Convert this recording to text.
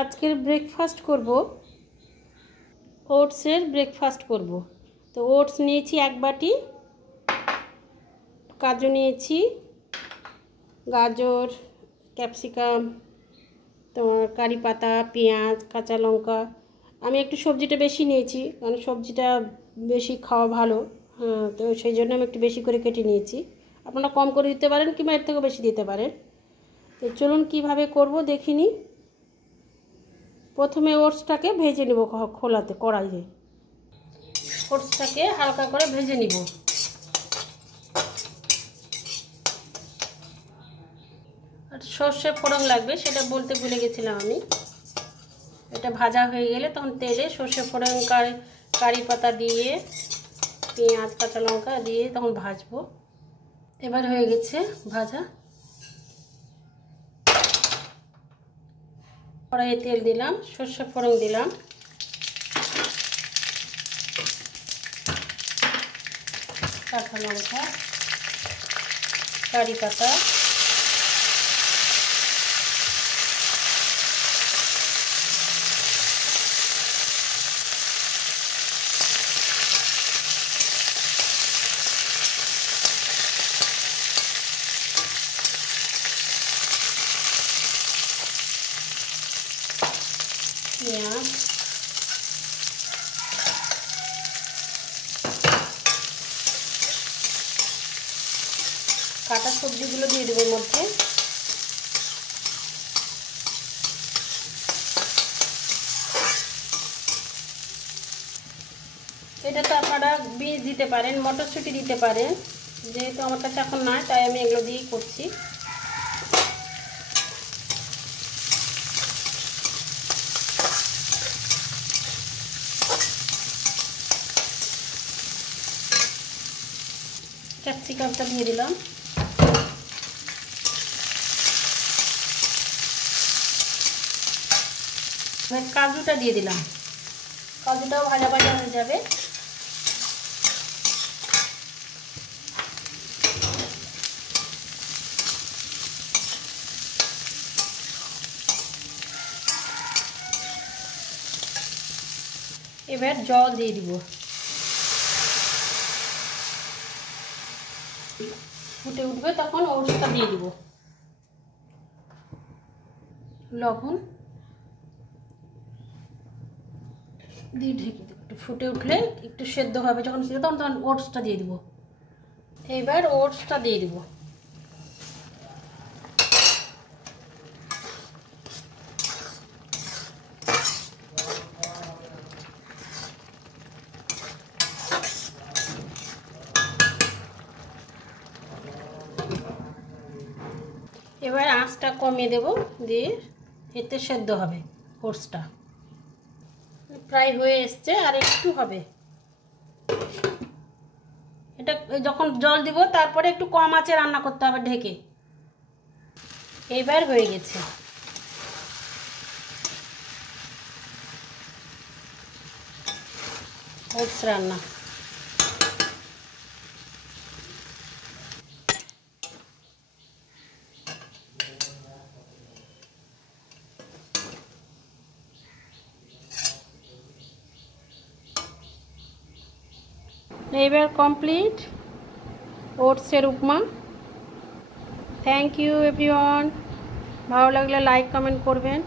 আজকের ব্রেকফাস্ট করব, ওটসের ব্রেকফাস্ট করব। তো ওটস নিয়েছি 1 বাটি, কাজু নিয়েছি, গাজর, ক্যাপসিকাম, তোমার কারি পাতা, পেঁয়াজ, কাঁচা লঙ্কা। আমি একটু সবজিটা বেশি নিয়েছি কারণ সবজিটা বেশি খাওয়া ভালো। হ্যাঁ, তো সেই জন্য আমি একটু বেশি করে কেটে নিয়েছি। আপনারা কম করে দিতে পারেন কিংবা এর থেকেও বেশি দিতে পারেন। তো চলুন কীভাবে করব দেখিনি। প্রথমে ওটসটাকে ভেজে নেব খোলাতে, কড়াইয়ে ওটসটাকে হালকা করে ভেজে নিব। আর সর্ষে ফোড়ন লাগবে, সেটা বলতে ভুলে গেছিলাম আমি। এটা ভাজা হয়ে গেলে তখন তেলে সর্ষে ফোড়ন, কারি পাতা দিয়ে, পেঁয়াজ, কাঁচা লঙ্কা দিয়ে তখন ভাজবো। এবার হয়ে গেছে ভাজা। কড়াইয়ে তেল দিলাম, সর্ষে ফোড়ন দিলাম, কাঁচা লঙ্কা, কারি পাতা, পেঁয়াজ, কাটা সবজিগুলো দিয়ে দেবো মধ্যে। এটা তো আপনারা বীজ দিতে পারেন, মটরশুঁটি দিতে পারেন, যেহেতু আমার কাছে এখন নয় তাই আমি এগুলো দিয়েই করছি। ক্যাপসিকামটা দিয়ে দিলাম, কাজুটা দিয়ে দিলাম, কাজুটাও ভাজা ভাজা হয়ে যাবে। এবার জল দিয়ে দিব, ফুটে উঠবে তখন ওটসটা দিয়ে দিব, লবণ দিয়ে ঢেকে দেবো। একটু ফুটে উঠলে একটু সেদ্ধ হবে, যখন সেদ্ধ তখন ওটসটা দিয়ে দিব। এবার ওটসটা দিয়ে দিব, এবার আঁচটা কমিয়ে দেব, দিয়ে এতে সেদ্ধ হবে ওটসটা। প্রায় হয়ে এসছে, আর একটু হবে। এটা যখন জল দিব তারপরে একটু কম আঁচে রান্না করতে হবে ঢেকে। এইবার হয়ে গেছে ওটস রান্না। এবার কমপ্লিট ওটসের উপমা। Thank you everyone. ভালো লাগলে লাইক কমেন্ট করবেন।